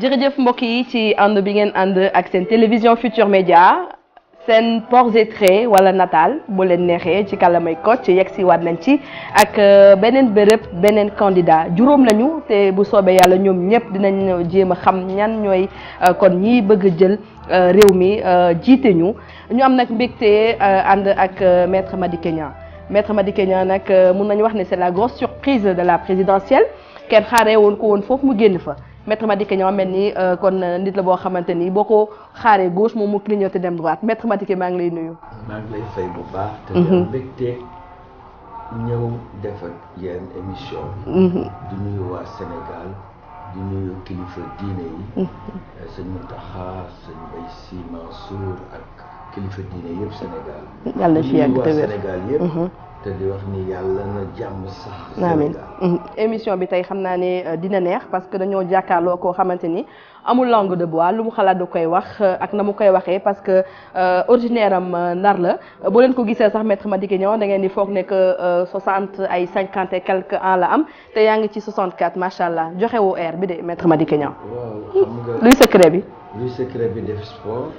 jërëjëf mbokk yi ci ànd bi ngeen ànd ak seen télévision Futur Média seen portraits et traits wala nataal bu leen neexee ci kàllaamay Kocc yegg si waat nañ ci ak beneen béréb beneen candidat juróom lañu te bu soobee yàlla ñoom ñëpp dinañ jéem a xam ñan ñooy kon ñiy bëgg a jël réew mi jiite ñu am nag mbégte ànd ak maître Madické Niang maître Madické Niang nag mun nañu wax ne c'est la grosse surprise de la présidentielle kenn xaaree woon ko woon foofu mu génn fa. Maître Madické Niang mel ni kon nit la boo xamante ni boo ko xaaree gauche moom mu clignoté dem droite Maître Madické maa ngi lay nuyu. maa ngi lay fay bu baax. te mbégte ñëw def ak yéen émission bi. di nuyu waa Sénégal di nuyu kilifa diine yi. sëñ Mountakha sëñ Mbaye Sy Mansour ak kilifa diine yëpp Sénégal. yàlla na fi yàgg te wér Sénégal yëpp. te di wax ni yàlla na jàmm sax. amiin émission bi tey xam naa ne dina neex parce que dañoo jàkkaarloo koo xamante ni amul langue de bois lu mu xalaat da koy wax ak na mu koy waxee parce que originaire am Ndar la boo leen ko gisee sax maître Madické Niang da ngeen di foog ne que 50 et quelques ans la am te yaa ngi ci 64 macha allah joxe woo air bi de maître Madické Niang. waaw xam nga luy secret bi. luy secret bi def sport.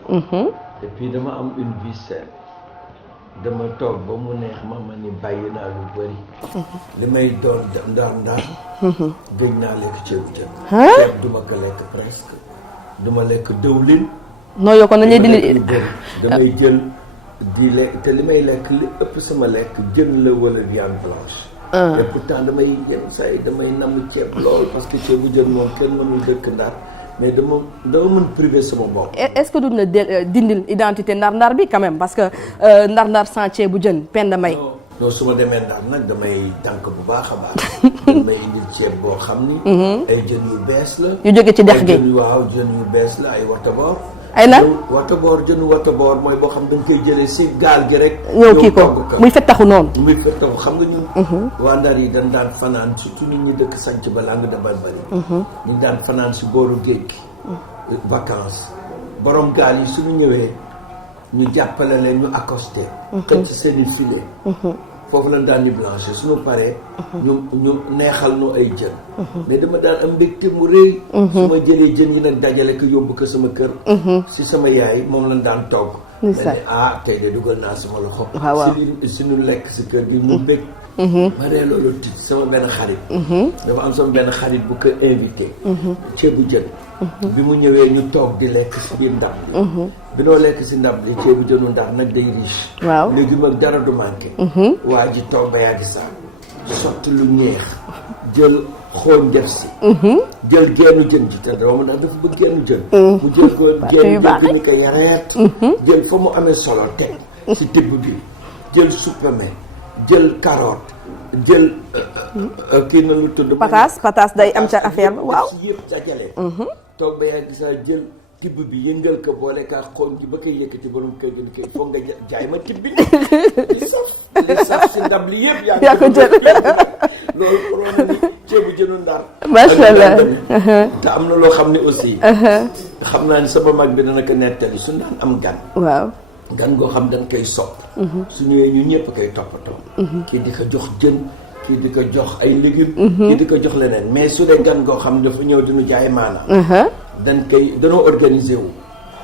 et puis dama am une vie saine. dama toog ba mu neex ma ni bàyyi naa lu bëri. li may doon ndar gëj naa lekk ceebu jën. ceeb duma ko lekk presque duma lekk dëwlin. non yow kon nañu dindi damay jël di lekk te li may lekk li ëpp sama lekk jën la wala viande blanche. te pourtant damay yenn saa yi damay namm ceeb lool parce que ceebu jën moom kenn mënul dëkk ndar. mais dama mën privé sama bopp. est-ce que duñ la dindil identité ndar-ndar bi quand même parce que ndar-ndar sans ceebu jën Penda May. non su ma demee ndar nag damay tànk bu baax a baax. damay indil ceeb boo xam ni. ay jën yu bees la. yu jóge ci dex gi waaw jën yu bees la ay wataboor. ay lan jënu wataboor mooy boo xam da nga koy jëlee si gaal gi rek. ñëw kii ko muy fettaxu noonu. muy fettaxu xam nga ñun. waa ndar yi dañ daan fanaan surtout nit ñi dëkk sanc ba Langue de Barbarie. ñu daan fanaan si booru géej gi. vacances borom gaal yi suñu ñëwee ñu jàppale leen ñu accosté. xëcc seeni filet. foofu lañ daan ñu blanchir suñu paree. ñu neexal nu ay jën. mais dama daan am mbégte mu rëy. su ma jëlee jën yi nag dajale ko yóbbu ko sama kër. si sama yaay moom lañ daan togg. mais ne tey de dugal naa sama loxo. si suñu lekk si kër gi mu bég. ma ree loolu tiit sama benn xarit. dafa am sama benn xarit bu ko invité. ceebu jën. bi mu ñëwee ñu toog di lekk si biir ndab li. bi noo lekk si ndab li ceebu jënu ndar nag day riche. waaw léegi mag dara du manqué. waa ji toog ba yàgg saa sotti lu neex jël xooñ def si. jël geenu jën ji te doomu ndax dafa bëgg geenu jën. mu jël ko geenu jën ni ko yareet. jël fa mu amee solo teg si tibb bi jël suppame jël carotte jël kii na lu tudd. pataas day am ca affaire ba waaw. yëpp dajale. toog ba yàgg saa jël tibb bi yëngal ko boole kaa xool ji ba koy yëkkati borom kër gi kay foog nga jaay ma tibb bi li saf si ndab li yëpp yaa ko jël loolu pour wane ni ceebu jënu ndar. macha allah te am na loo xam ne aussi. xam naa ni sama mag bi dana ko nettali su daan am gan. waaw. gan goo xam dañ koy sopp. su ñëwee ñu ñëpp koy toppatoo. kii di ko jox jën. kii di ko jox ay légumes. kii di ko jox leneen mais su dee gan goo xam dafa ñëw diñu jaay maana. danoo organiser wu.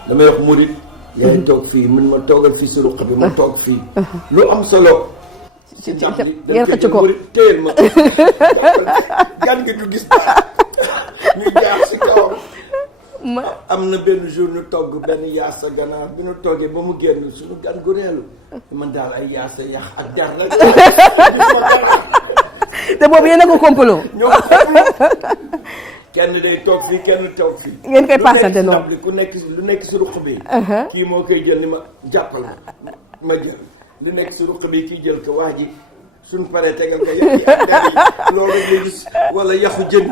damay wax murit yaay toog fii mun ma toogal fii si ruq bi ma toog fii. lu am solo. si ndab li dañ koy jël murit téyel ma gan gi du gis dara ñu jaar si kawam. am na benn jour ñu togg benn yaasa ganaar bi ñu toggee ba mu génn suñu gan gu reelu man daal ay yaasa yax ak der la. te boobu yéen a ko complot. ñoo kenn day toog fii kenn toog fii. ngeen koy passante noonu lu nekk si ruq bi. kii moo koy jël ni ma jàppal ma jël lu nekk si ruq bi kii jël ko waa ji suñ paree tegal ko yàq yi ak der yi loolu rek nga gis wala yaxu jën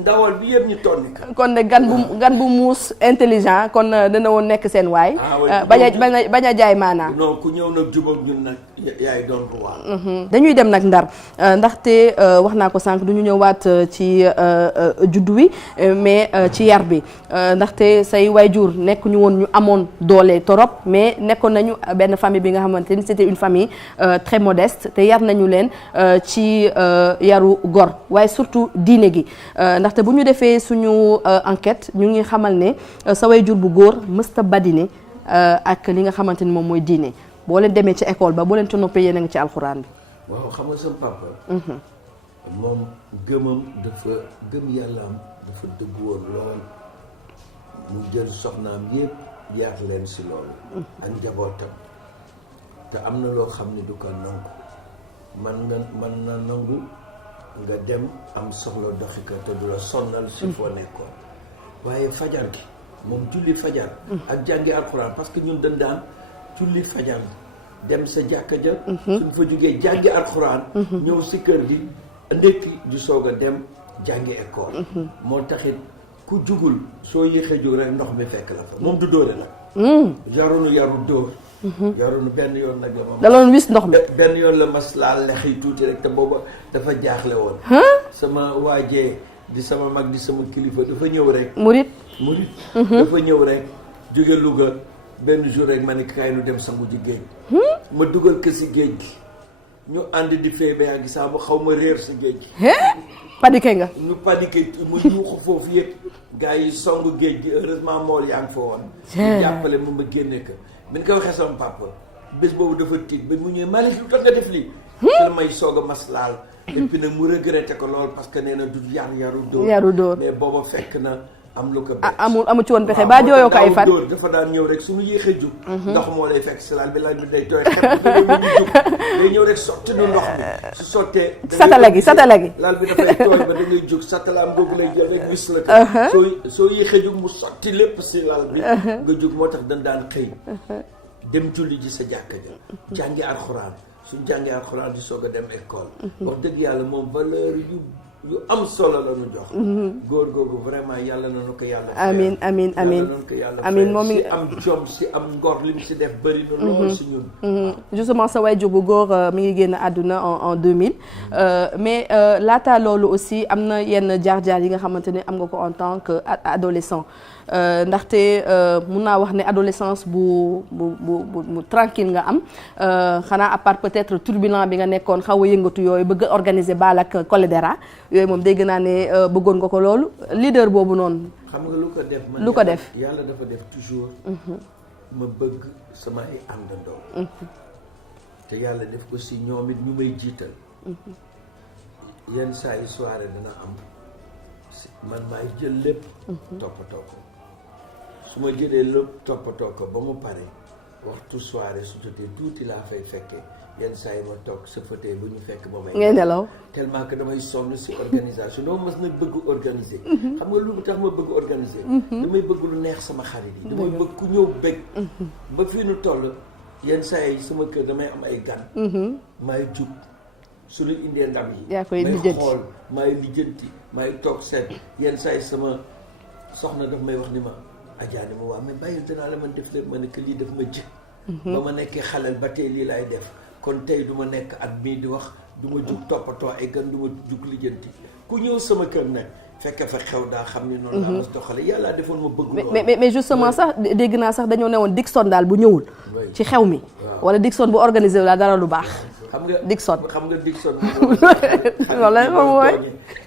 ndawal bi yëpp ñu tonni ko. kon ne gan bu muus intelligent kon dana woon nekk seen waay. bañ a jaay maanaa. non ku ñëw nag jubóog ñun nag yaay doon ko waar. dañuy dem nag ndar ndaxte wax naa ko sànq du ñu ñëwaat ci juddu wi mais ci yar bi ndaxte say waajur nekk ñu woon ñu amoon doole torop mais nekkoon nañu benn famille bi nga xamante ni c'était une famille très modeste te yar nañu leen ci yaru gor waaye surtout diine gi ndaxte bu ñu defee suñu enquête ñu ngi xamal ne sa waajur bu góor mësta badine ak li nga xamante ni moom mooy diine boo leen demee ci école ba boo leen ci noppee yéen a ngi ci alxuraan bi. waaw xam nga sama papa. moom gëmam dafa gëm yàllaam dafa dëgg woon lool mu jël soxnaam yépp yar leen si loolu. ak njabootam te am na loo xam ne du ko nangu man na nangu nga dem am soxla doxi ko te du la sonnal si foo nekkoon waaye fajar gi moom julli fajar. ak jàngi alxuraan parce que ñun dañ daan julli fajar dem sa jàkka ja. suñ fa jógee jàngi alxuraan. ñëw si kër gi ndekki di soog a dem jàngi école. moo taxit ku jugul soo yéexee jug rek ndox mi fekk la fa moom du dóore la. yaru dóor. yaroon benn yoon nag la ma. daloon wis ndox mi. benn yoon la mas laal lex yi tuuti rek te booba dafa jaaxle woon. sama waajee di sama mag di sama kilifa dafa ñëw rek. murit. dafa ñëw rek jóge Louga benn jour rek ma ne kaay nu dem sangu ji géej. ma dugal ko si géej gi ñu ànd di fee ba yàgg saa mu xaw ma réer si géej gi. paniqué nga. ñu paniqué mu yuuxu foofu yëpp gars yi songu géej gi heureusement mool yaa ngi fa woon. ñu jàppale ma génne ko. bi ñu ko waxee sama papa bés boobu dafa tiit ba mu ñëwee Malick lu tax nga def lii. te may soog a mas laal. et puis nag mu regretté ko lool parce que nee na du yaru dóor. mais booba fekk na am lu ko bett. amu ci woon pexe ba jooyoo ko ay fan. dóor dafa daan ñëw rek suñu yéexee jug. ndox moo lay fekk si laal bi day tooy xepp day ñëw rek sotti nu ndox mi su sottee. satala gi laal bi dafay tooy ba da ngay jug satalaam boobu lay jël rek wis la ko. soo yéexee jug mu sotti lépp si laal bi. nga jug moo tax dañ daan xëy. dem julli ji sa jàkka ja. jàngi alxuraan suñ jàngi alxuraan di soog a dem école. wax dëgg yàlla moom valeur yu am solo la ñu jox. góor googu vraiment yàlla na nu ko yàlla. amiin moom mi si am jom si am ngor li mu si def bëri na lool si ñun. justement sa waajur bu góor mi ngi génn àdduna en 2000. mais laata loolu aussi am na yenn jaar-jaar yi nga xamante ne am nga ko en tant que adolescent ndaxte mun naa wax ne adolescence bu tranquille nga am xanaa à part peut-être turbulent bi nga nekkoon xaw a yëngatu yooyu bëgg a organiser bal ak cholédéra yooyu moom dégg naa ne bëggoon nga ko loolu leader boobu noonu. xam nga lu ko def yàlla dafa def toujours. ma bëgg sama ay àndandoo. te yàlla def ko si ñoom it ñu may jiital. yenn saa yi soirée dana am man maay jël lépp. toppatoo ko su ma jëlee lépp toppatoo ko ba mu pare waxtu soirée su jotee tuuti laa fay fekkee. yenn saa yi ma toog sa fauteuil bu ñu fekk ba may. ngay nelaw tellement que damay sonn si organisation dama mas nag bëgg organiser. xam nga lu tax ma bëgg organiser. damay bëgg lu neex sama xarit yi. damay bëgg ku ñëw bëgg. ba fii nu toll yenn saa yi sama kër damay am ay gan. maay jug su ñu indee ndam yi. yaa koy lijjanti may xool maay lijjanti maay toog seet yenn saa yi sama soxna daf may wax ni ma ajaani ma waa mais bàyyil danaa la man def leen ma ne que lii daf ma jëkk. ba ma nekkee xaleel ba tey lii laay def. kon tey du ma nekk at mii di wax du ma jug toppatoo ay gan du ma jug lijjanti ku ñëw sama kër nag fekk fa xew daa xam ni noonu laa mas doxale yàlla defoon ma bëgg loolu. mais justement sax dégg naa sax dañoo ne woon Dixon daal bu ñëwul. ci xew mi. wala Dixon bu organisé wu daal dara lu baax. xam nga Dixon loolu la moom mooy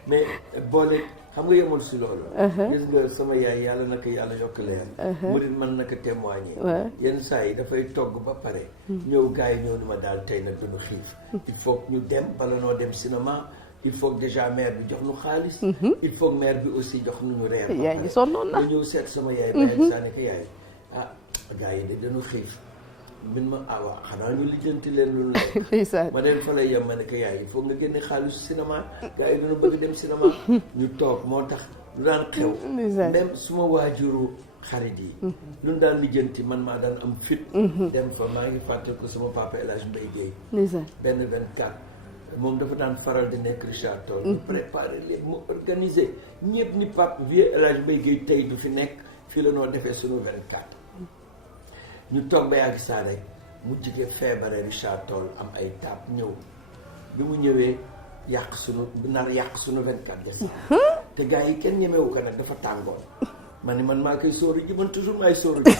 mais boole xam nga yemul si loolu. gis nga sama yaay yàlla na ko yàlla yokk leer. mu dit mën na ko témoigner. yenn saa yi dafay togg ba pare. ñëw gars yi ñëw ni ma daal tey nag duñu xiif. il faut que ñu dem bala noo dem cinéma il faut que déjà maire bi jox nu xaalis. il faut que maire bi aussi jox nu ñu reer. yaay gi sonnoon na ma ñëw seet sama yaay. bàyyi saa ne ko yaay gars yi de dañu xiif. min ma waaw xanaa ñu lijjanti leen lu lekk. ma dem fa lay yem ma ne ko yaay il faut nga génne xaalisu cinéma gars yi dañu bëgg dem cinéma. ñu toog moo tax lu daan xew. même suma waajuru xarit yi. lu ñu daan lijjanti man maa daan am fit. dem fa maa ngi fàtte ko sama papa El Hadj Mbaye Guèye. benn 24 moom dafa daan faral di nekk Richard Toll. mu préparé leen mu organisé ñëpp ni papa vieux El Hadj Mbaye Guèye tey du fi nekk fii la noo defee sunu 24. ñu toog ba yàgg saa rek mu jigee feebare Richard Toll am ay taab ñëw bi mu ñëwee yàq sunu 24 décembre. te gars yi kenn ñemewu ko nag dafa tàngoon. ma ni man maa koy sóoru ji man toujours maay sóoru ji.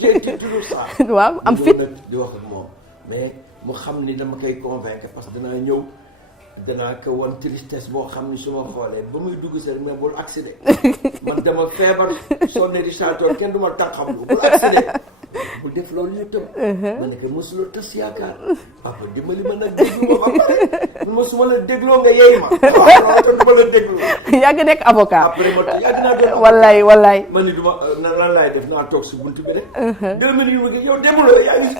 j'ai toujours ça. waaw am fit nag di wax ak moom mais mu xam ni dama koy convaincre parce que danaa ko wan tristesse boo xam ni su ma xoolee ba muy dugg seen mais bul accident man dama feebar soo ne Richard Toll kenn du ma taxam lu bul accident bul def loolu ñu tëb ma ne ko mosuloo tas yaakaar papa dimbali ma nag déglu ma ba pare ma su ma la dégloo nga yey ma waaw loolu tam du ma la déglu yàgg nekk avocat après ma yàgg naa doon wallaay ma ni du ma lan laay def naa toog si buntu bi rek 2 minutes yu ma yow demuloo yaa ngi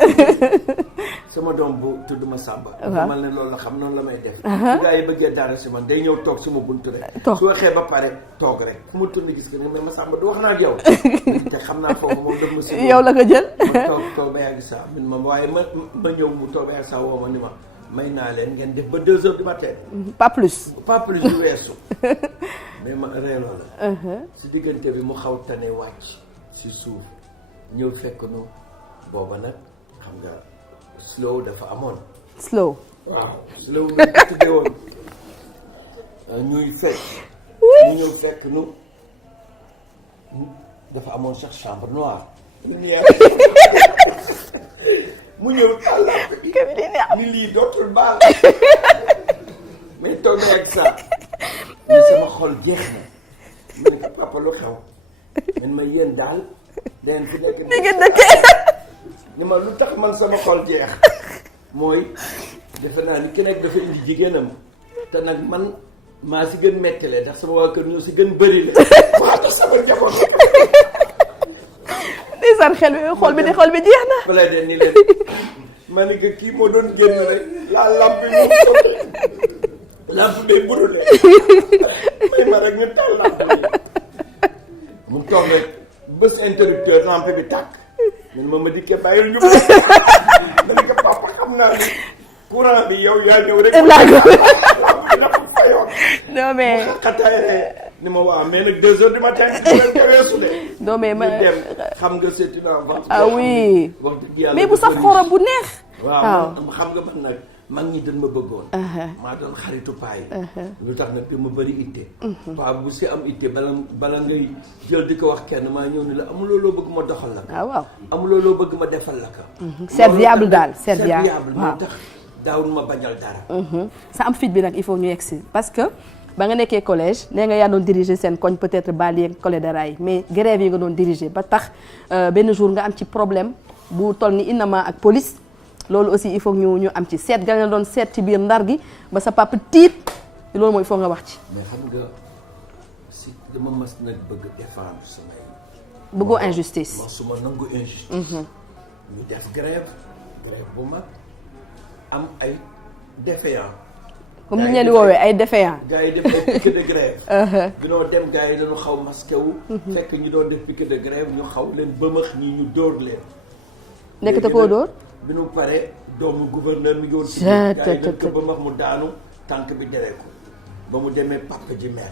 sama doom bu tudd ma Samba ma ne loolu la xam noonu la may def gaa yi bëggee dara si man day ñëw toog suma buntu rek su waxee ba pare toog rek fu ma tourné gis ko ne mais ma Samba du wax naa ak yow te xam naa foofu moom daf ma si yow la ko jël ma toog ba yàgg saa min ma waaye ma ñëw mu toog ba yàgg saa woo ma ni ma may naa leen ngeen def ba 2 heures du matin pas plus du weesu mais ma reeloo la si diggante bi mu xaw tane wàcc si suuf ñëw fekk nu booba nag xam nga slow dafa amoon slow waaw slow nga ko tuddee woon ñuy fekk ñu ñëw fekk nu dafa amoon sax chambre noire mu ñëw àllaa ni lii dootul baal mais toog na ak ça ni sama xol jeex na mu ne ko papa lu xew man ma yéen daal dangeen fi nekk ni ma lu tax man sama xol jeex mooy defe naa ni ki nekk dafa indi jigéenam te nag man maa si gën mettale ndax sama waa kër ñoo si gën bëri la maa tax sama njaboot ndeysaan xol bi jeex na balaa de ni leen ma ni que kii moo doon génn rek la lampe bi mu sotti lampe day brûlé may ma rek ñu taal lampe bi mu toog rek bés interrupteur lampe bi tàkk man ma dikkee bàyyil ñu ma ni ko papa xam naa ni courant bi yow yaa ñëw rek lampe bi dafa fayoon non mais xataay ni ma waaw mais nag 2 heures du matin leen ko weesu de non mais ma dem xam nga c'est une avance ah oui wax dëgg yàlla mais bu saf xorom bu neex waaw xam nga man nag mag ñi dañ ma bëggoon maa doon xaritu paa yi lu tax nag dama bëri itte paa bu si am itte bala ngay jël di ko wax kenn maa ñëw ni la amuloo loo bëgg ma doxal la ko waaw amuloo loo bëgg ma defal la ko serviable daal serviable moo tax daawul ma bañal dara sa am fit bi nag il faut ñu yegsi parce que ba nga nekkee collège nee nga yaa doon diriger seen koñ peut-être Bali collège de Rail mais grève yi nga doon diriger ba tax benn jour nga am ci problème bu toll ni innama ak police loolu aussi il faut ñu am ci seet nga doon seet ci biir ndar gi ba sa papa tiit loolu mooy il faut nga wax ci. mais xam nga si dama mas nag bëgg défendre samay. bëggoo injustice. ma su ma nangu injustice. ñu def grève bu mag am ay défaillants. comme ni ñu leen di woowee ay défaillants. gars yi def ay piquet de grève. binoo dem gars yi dañu xaw masqué wu. fekk ñu doon def piquet de grève ñu xaw leen bëmëx ñi ñu dóor leen. nekk te koo dóor. bi nu pare doomu gouverneur mi ngi woon ci gars yi dañ ko bëmëx mu daanu tànk bi deree ko ba mu demee papa ji mer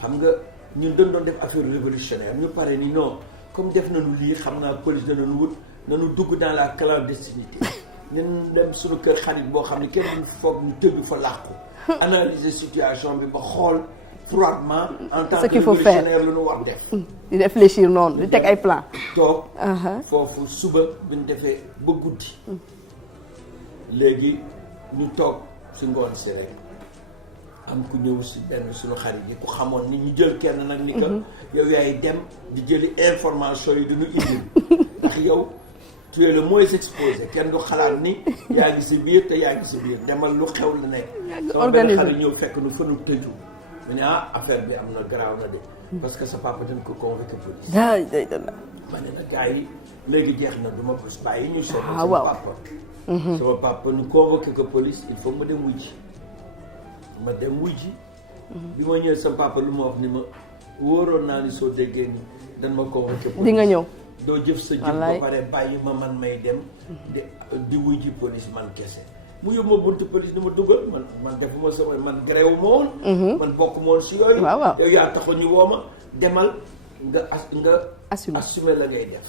xam nga ñun dañ doon def affaire révolutionnaire ñu pare ni non comme def nañu lii xam naa police danañu wut nañu dugg dans la clandestinité nen dem suñu kër xarit boo xam ne kenn duñu foog ñu tëju fa làqu analyser situation bi ba xool froidement en tant que révolutionnaire lu ñu war def di réfléchir noonu di teg ay plan toog foofu suba bi ñu defee ba guddi léegi ñu toog si ngoon si rek am ku ñëw si benn suñu xarit yi ku xamoon ni ñu jël kenn nag ni que yow yaay dem di jëli information yi duñu indil ndax yow tu es le moins exposé kenn du xalaat ni yaa ngi si biir te yaa ngi si biir demal lu xew la nekk sama benn xarit ñëw fekk nu fa nu tëju mu ne affaire bi am na garaaw na de parce que sa papa dañ ko convoqué police ma ne na gars yi léegi jeex na du ma bés bàyyi ñu sonn sama papa nu convoqué ko police il faut ma dem wujji ma dem wujji bi ma ñëwee sama papa lu ma wax ni ma wóoroon naa ni soo déggee ni dañ ma convoqué police di nga ñëw doo jëf sa jëf ba pare bàyyi ma man may dem di wujji police man kese mu yóbbu ma buntu police ni ma dugal man defuma sama man gréewu ma woon man bokk ma woon si yooyu yow yaa taxoon ñu woo ma demal nga assumer la ngay def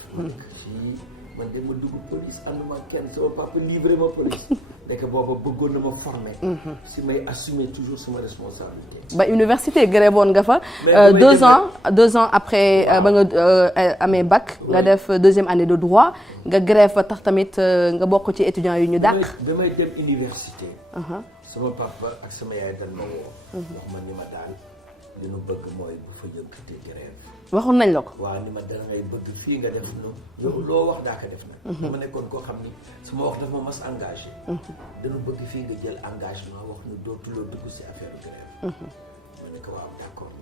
man de ma dugg police ànduma kenn sama papa livré ma police nekk booba bëggoon na ma former. si may assumer toujours sama responsabilité. ba université grève woon nga fa. 2 ans après ba nga amee bac. nga def 2e année de droit nga grève fa tax tamit nga bokk ci étudiants yu ñu dàq. damay dem université. sama papa ak sama yaay dañ ma woo. wax ma ni ma daal li nu bëgg mooy bu fa yëkkatee grève. waxoon nañ la ko. waaw ni ma dara ngay bëgg fii nga def noonu. yow loo wax daa ko def nag. dama nekkoon koo xam ni sama wax dafa ma mas engagé. dañu bëgg fii nga jël engagement wax ni dootuloo dugg si affaire grève. ma ne ko waaw d'accord.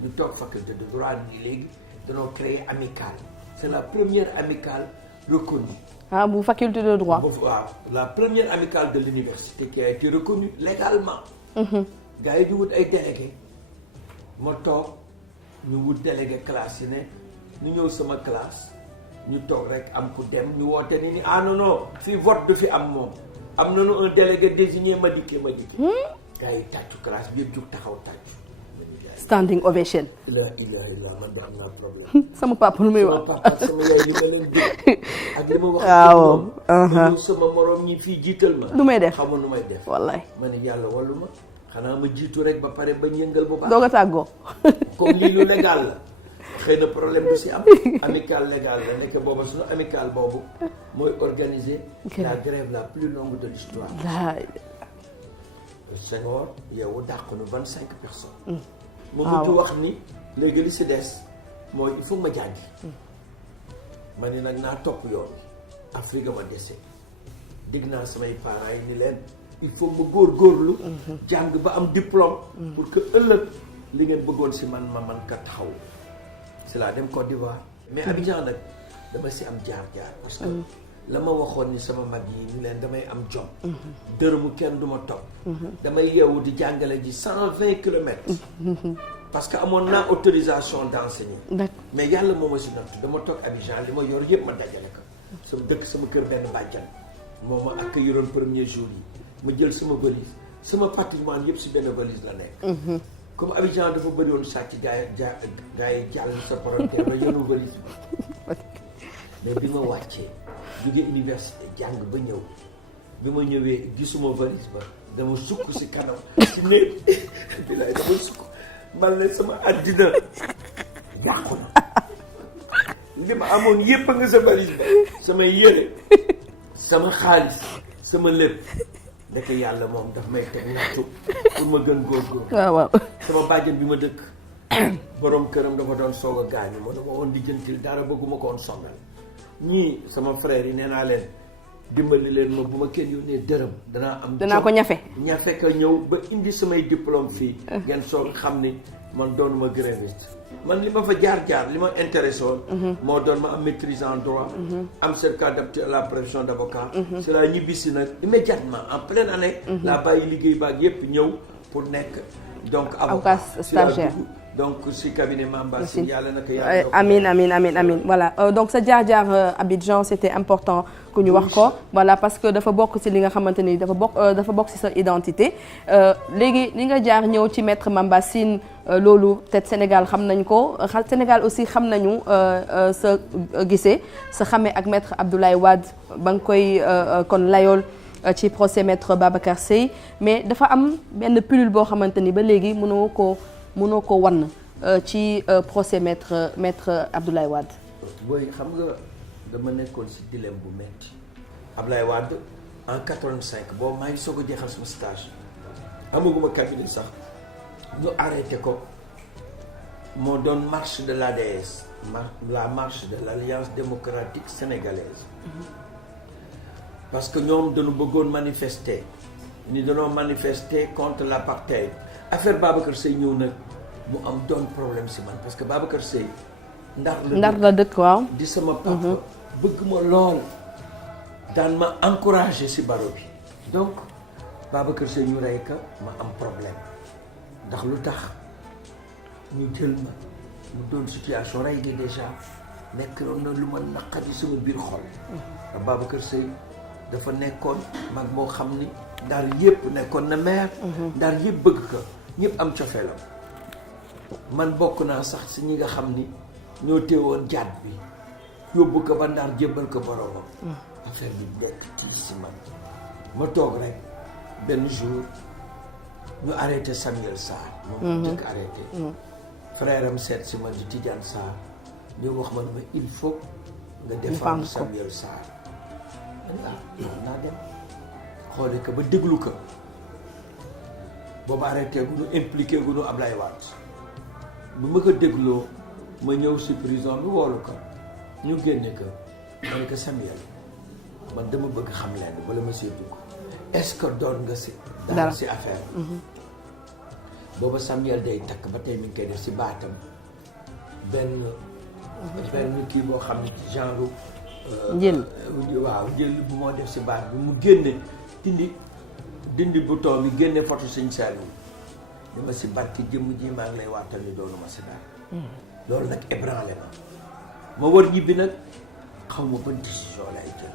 ñu toog faculté de droit ni léegi danoo créer amicale. c'est la première amicale reconnue. ah bu faculté de droit. waaw la première amicale de l'université qui a été reconnue légalement. gars yi di wut ay délégués. ma toog ñu wut délégué classe yi ne ñu ñëw sama classe ñu toog rek am ku dem ñu woote ni ah non non fii vote du fi am moom am nañu un délégué désigné Madické. gars yi tàccu classe bi yëpp jug taxaw tàccu. standing ovation. la man de am naa problème. sama papa lu muy wax. sama papa sama yaay li ma leen dégg ak li ma wax. waaw sama morom ñi fii jiital ma. lu may def xamoon nu may def. wallaay ma ne yàlla wallu ma. xanaa ma jiitu rek ba pare ba yëngal bu baax. doo ko tàggoo. comme lii lu légal la xëy na problème du si am. amical légal la nekk booba suñu amical boobu mooy organiser la grève la plus longue de l'histoire. Senghor yow dàq nu 25 personnes. mu mujj wax ni léegi li si des mooy il faut ma jàngi. ma ni nag naa topp yoon bi Afrique ma dese digg naa samay parents yi ni leen. il faut ma góorgóorlu. jàng ba am diplôme. pour que ëllëg li ngeen bëggoon si man ma man ka taxaw. c'est là dem Côte d'Ivoire. mais Abidjan nag dama si am jaar-jaar. parce que la ma waxoon ni sama mag yi ñu leen damay am jom. dërëmu kenn du ma topp. damay yeewu di jàngale ji 120 kilomètres. parce que amoon naa autorisation d'enseigner. mais yàlla moo ma si nattu dama toog Abidjan li ma yor yëpp ma dajale ko. sama dëkk sama kër benn bàjjan moo ma accueilliroon premier jour yi. ma jël sama valise sama patrimoine yëpp si benn valise la nekk. comme Abidjan dafa bëri woon sàcc gaa yi jàll sa frontière la yenu valise bi. mais bi ma wàccee jóge université jàng ba ñëw bi ma ñëwee gisuma valise ba dama sukk si kanam si néeg bi laay dama sukk man la sama àddina yàqu na li ma amoon yëpp a nga sa valise ba sama yére sama xaalis sama lépp. ndek yàlla moom daf may teg nattu pour ma gën góorgóorlu. waaw sama bàjjen bi ma dëkk borom këram dafa doon soog a gaañu ma dama woon lijjantil dara bëgguma ko woon sonal ñii sama frère yi nee naa leen dimbali leen ma bu ma kenn yónnee dërëm danaa ko ñafe ka ñëw ba indi samay diplôme fii ngeen soog xam ni man doonuma gréviste man li ma fa jaar li ma intéressé woon moo doon ma am maîtrise en droit am certificat d'aptitude à la profession d'avocat c'est la ñibbisi nag immédiatement en pleine année laa bàyyi liggéey baag yépp ñëw pour nekk donc avocat stagiaire donc si cabinet Mamba si yàlla naka yàlla amiin voilà donc sa jaar-jaar Abidjan c'était important que ñu wax ko voilà parce que dafa bokk ci li nga xamante ni dafa bokk ci sa identité léegi li nga jaar ñëw ci maître Mamba Sine loolu peut-être Sénégal xam nañ ko Sénégal aussi xam nañu sa gisee sa xamee ak maître Abdoulaye Wade ba nga koy kon layool ci procès maître Babacar Seye mais dafa am benn pilule boo xamante ni ba léegi mënoo ko wan ci procès maître Abdoulaye Wade. booy xam nga dama nekkoon ci dilemme bu metti Abdoulaye Wade en 85 boobu maa ngi soog a jeexal sama stage amaguma cabinet sax ñu arrêté ko moo doon marche de l'ADS la marche de l'Alliance démocratique sénégalaise parce que ñoom dañu bëggoon manifester ni dañoo manifester contre l'apartheid affaire Babacar Seye ñëw nag mu am doon problème si man parce que Babacar Seye Ndar la dëkk waaw di sama papa bëgg ma lool daan ma encourager si baro bi donc Babacar Seye ñu rey ka ma am problème ndax lu tax ñu jël ma mu doon situation rey gi déjà nekk na lu ma naqari sama biir xol ndax Babacar Seye dafa nekkoon mag moo xam ni Ndar yëpp nekkoon na maire Ndar yëpp bëgg ko ñëpp am cofeelam man bokk naa sax si ñi nga xam ni ñoo teewoon jaat bi yóbbu ko ba Ndar jébbal ko boromam affaire bi nekk ci si man ma toog rek benn jour ñu arrêté Samuel Sarr moom jëkk arrêté frère am seet si ma di Tidiane Sarr ñu wax ma ne ma il faut nga défendre Samuel Sarr naa dem xoole ko ba déglu ko boobu arrêté gu ñu impliqué gu ñu Ablaye Wade bu ma ko dégloo ma ñëw si prison bi woolu ko ñu génne ko ma ne ko Samuel man dama bëgg xam leen bala ma see dugg est-ce que doon nga si dara si affaire booba Samuel day takk ba tey mi ngi koy def si baatam benn kii boo xam ne genre njël waaw njël bu moo def si baat bi mu génne dindi bouton bi génne photo Sëñ Saliou ni ma si barki jëmm ji maa ngi lay waatal ni doonu ma si dara loolu nag ébranlé ma war ñibbi nag xaw ma ban décision lay jël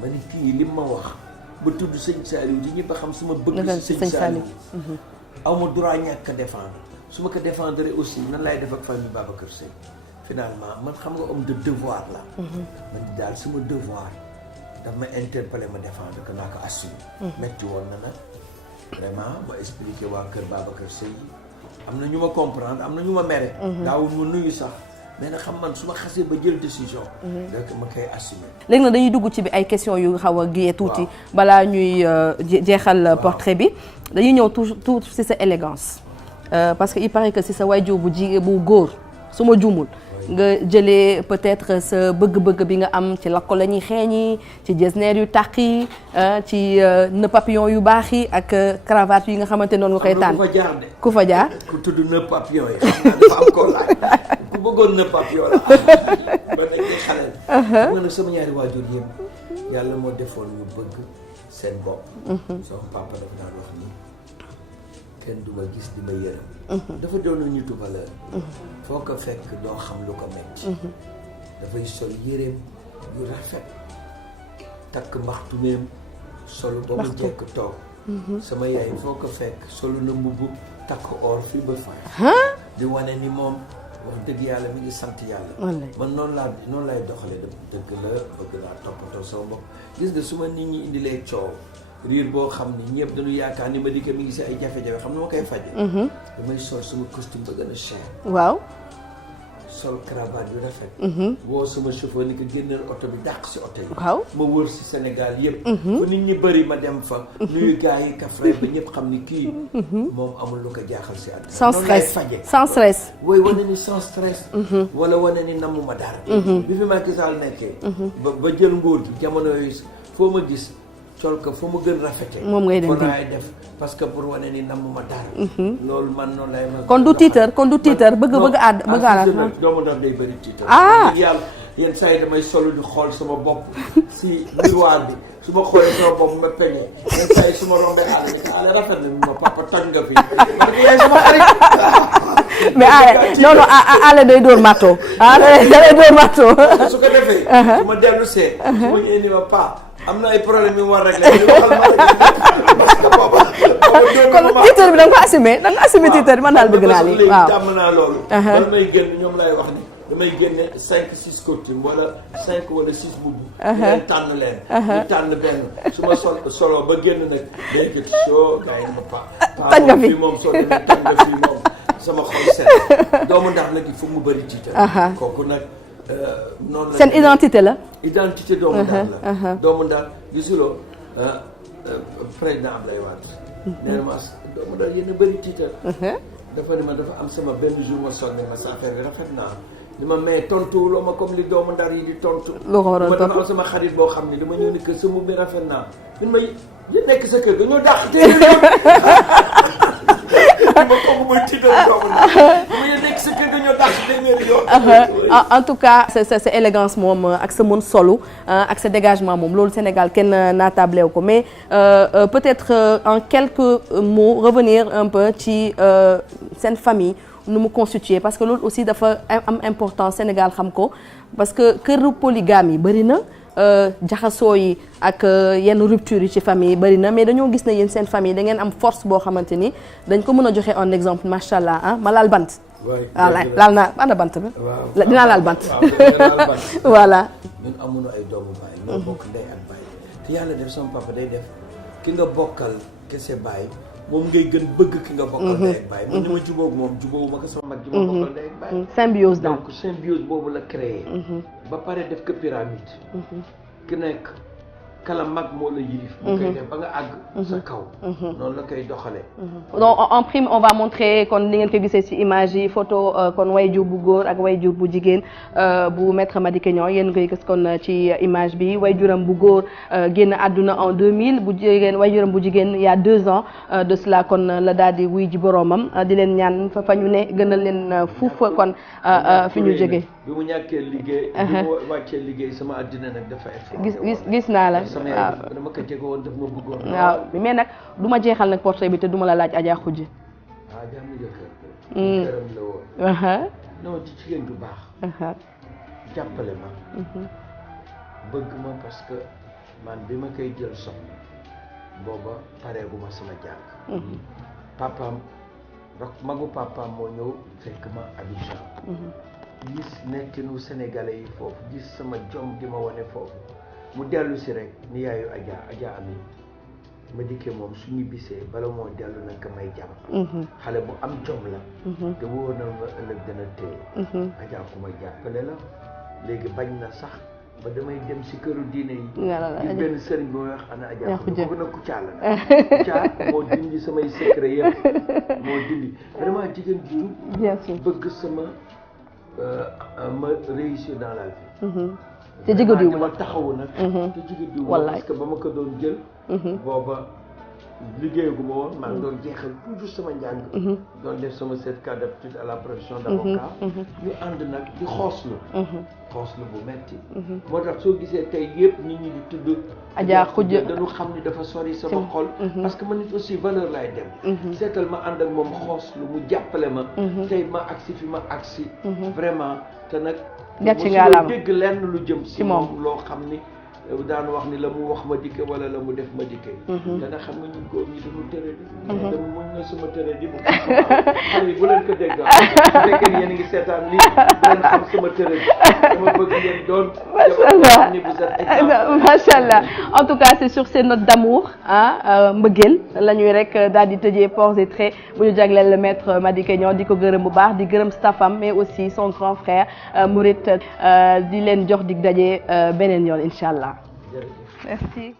ma ni kii li ma wax ba tudd Sëñ Saliou di ñëpp a xam sama bëgg si Sëñ Saliou aw ma droit ñàkk a défendre su ma ko défendre aussi nan laay def ak famille Babacar Seye finalement man xam nga homme de devoir la man daal sama devoir daf ma interpellé ma défendre que naa ko assumer metti woon na nag vraiment ma expliqué waa kër Babacar Seye am na ñu ma comprendre am na ñu ma mere daawul ma nuyu sax mais nag xam man su ma xasee ba jël décision rek ma koy assumer. léegi nag dañuy dugg ci bi ay questions yu xaw a gée tuuti balaa ñuy jeexal portrait bi dañuy ñëw tout ci sa élégance parce que il paraît que si sa waajur bu góor su ma juumul nga jëlee peut-être sa bëgg-bëgg bi nga am ci lakko la ñuy xeeñi ci jesneer yu tàq yi ci nœud papillon yu baax yi ak cravate yi nga xamante noonu nga koy tànn ku fa jaar ku tudd nœud papillon yi xam naa dafa am koo laaj ku bëggoon nœud papillon la ba nekkee xale xam nga nag sama ñaari waajur yëpp yàlla moo defoon ñu bëgg seen bopp sama papa dafa daan wax ni kenn du ma gis di ma yërëm dafa doon nitu valeur foo ko fekk doo xam lu ko metti dafay sol yéreem yu rafet takk mbaxtumeem solu ba mu jekk toog sama yaay foo ko fekk solu na mbubb takk or fii ba fay di wane ni moom wax dëgg yàlla mi ngi sant yàlla man noonu laay doxale dëgg la bëgg naa toppatoo sama bopp gis nga su ma nit ñi indilee coow riir boo xam ni ñëpp dañu yaakaar ni ma di ko mi ngi si ay jafe-jafe xam na ma koy faje damay sol sama costume ba gën a cher waaw sol cravate yu rafet woo sama chauffeur ni ko génneel oto bi dàq si oto yi waaw ma wër si Sénégal yëpp fu nit ñi bëri ma dem fa nuyu gars yi kafre ba ñëpp xam ni kii moom amul lu ko jaaxal si àddina sans stress faje sans stress wooy wane ni sans stress wala wane ni namuma dara bi fi Macky Sall nekkee ba jël nguur gi jamono yooyu foo ma gis sol ko fu mu gën rafete moom ngay dem kon laay def parce que pour wane ni namuma dara loolu man noonu lay ma kon du tiitar bëgg àdd doomu ndar day bëri tiitar yàlla yenn saa yi damay solu di xool sama bopp si miroir bi su ma xoolee sama bopp ma peñee yenn saa yi su ma rombee àll ni àll rafet na ma papa toj nga fi ma ne yaay sama xarit mais àll day dóor marteau day dóor marteau su ko defee su ma dellu see su ma indi ma pa am na ay problème yu mu war rek la waxal ma parce que booba kon tiitar bi da nga ko assumé tiitar bi man daal bëgg naa lii waaw tàmm naa loolu wala may génn ñoom lay wax ni damay génne 5-6 costume wala 5 wala 6 mbubb leen tànn leen ñu tànn benn su ma solo ba génn nag day ko soo gars yi ma tañ nga fi moom soo demee tañ nga fii moom sama xol set doomu ndax nag il faut mu bëri tiitar kooku nag noonu la seen identité la identité doomu ndaar la doomu ndaar gisuloo président Ablaye Wade nee na ma doomu ndaar yéen a bëri tiitar dafa ne ma dafa am sama benn jour ma sonne ma sa affaire bi rafet naa ni ma mais tontuwuloo ma comme li doomu ndar yi di tontu ma dafa am sama xarit boo xam ne dama ñëw ni que sa mbubb bi rafet naa ñun ma yi nekk sa kër dañoo dàq te ma kooku mooy tiitar doomu ndar en tout cas sa élégance moom ak sa mën solu ak sa dégagement moom loolu Sénégal kenn naatable wu ko mais peut-être en quelques mots revenir un peu ci seen famille nu mu constitué parce que loolu aussi dafa am importance Sénégal xam ko parce que këru polygame yi bëri na jaxasoo yi ak yenn rupture yi ci famille yi bëri na mais dañoo gis ne yéen seen famille da ngeen am force boo xamante ni dañ ko mën a joxe en exemple macha allah ah ma laal bant. waaw laal naa ana bant bi. waaw dinaa laal bant. voilà. ñun amuñu ay doomu baay. ñoo bokk ndey ak baay te yàlla def sama papa day def ki nga bokkal kese baay moom ngay gën bëgg ki nga bokkal ndey ak baay. man ni ma jubóog moom jubóowu ma ko sama mag ji ma bokkal ndey ak baay. symbiose daal donc symbiose boobu la créé. ba pare def ko pyramide. ki nekk kala mag moo la yilif. bu koy def ba nga àgg sa kaw. noonu la koy doxalee. donc en prime on va montrer kon ni ngeen ko gisee ci image yi photo kon wayjur bu góor ak wayjur bu jigéen bu maître Madické Niang yéen koy gis kon ci image bi wayjuram bu góor génn àdduna en 2000 bu jigéen wayjuram bu jigéen il y a 2 ans de cela kon la daal di wuy ji boroomam di leen ñaan fa ñu ne gënal leen fuuf kon fi ñu jógee. bi mu ñàkkee liggéey. bi mu wàccee liggéey sama àddina nag dafa gis naa la. waaw dama ko jege woon daf ma bëggoon. waaw mais nag du ma jeexal nag portrait bi te du ma la laaj Adja Khoudia. ah jàmm jëkkër. këram la woon. non ci jigéen du baax. jàppale ma. bëgg ma parce que man bi ma koy jël soxna booba pareegu ma sama jàng. papaam magu papaam moo ñëw fekk ma Abidjan. gis nekkinu sénégalais yi foofu gis sama jom gi ma wane foofu. mu dellu si rek ni yaayu Adja Ami Madické moom su ñibbisee bala moo dellu nag ko may jàpp. xale bu am jom la. te wóor na ma ëllëg dana téye. Adja ku ma jàppale la léegi bañ na sax ba damay dem si këru diine yi. gis benn sëriñ bu may wax ana Adja Khoudia na Kouthia la. Kouthia moo dindi samay secret yëpp moo dindi vraiment jigéen ju bëgg sama ma réussir dans la vie. te jigéen diw ma taxawu nag. te jigéen diw parce que ba ma ko doon jël. booba liggéeyagu ma woon maa ngi doon jeexal toujours sama njàng. doon def sama certificat d'aptitude à la profession d'avocat. ñu ànd nag di xooslu. xooslu bu metti. moo tax soo gisee tey yëpp nit ñi di tudd. Adja Khoudia dañu xam ni dafa sori sama xol. parce que man nit aussi valeur laay dem. seetal ma ànd ak moom xooslu mu jàppale ma. tey ma agsi fi ma agsi. vraiment te nag. gàcce nga alaama dégg lenn lu jëm si moom loo xam ni daan wax ni la mu wax Madické wala la mu def Madické. dana xam nga ñun góor ñi dañu tere di. dama muñ na sama tere di bu xale yi bu leen ko dégg su fekkee yéen a ngi seetaan lii bu leen xam sama tere di dama bëgg ngeen doon. macha allah en tout cas c'est sur ces notes d'amour mbëggeel la ñuy rek daal di tëjee ports et traits bu ñu jagleel le maître Madické Niang di ko gërëm bu baax di gërëm staffam mais aussi son grand frère Mourid di leen jox dig daje beneen yoon incha allah. Merci.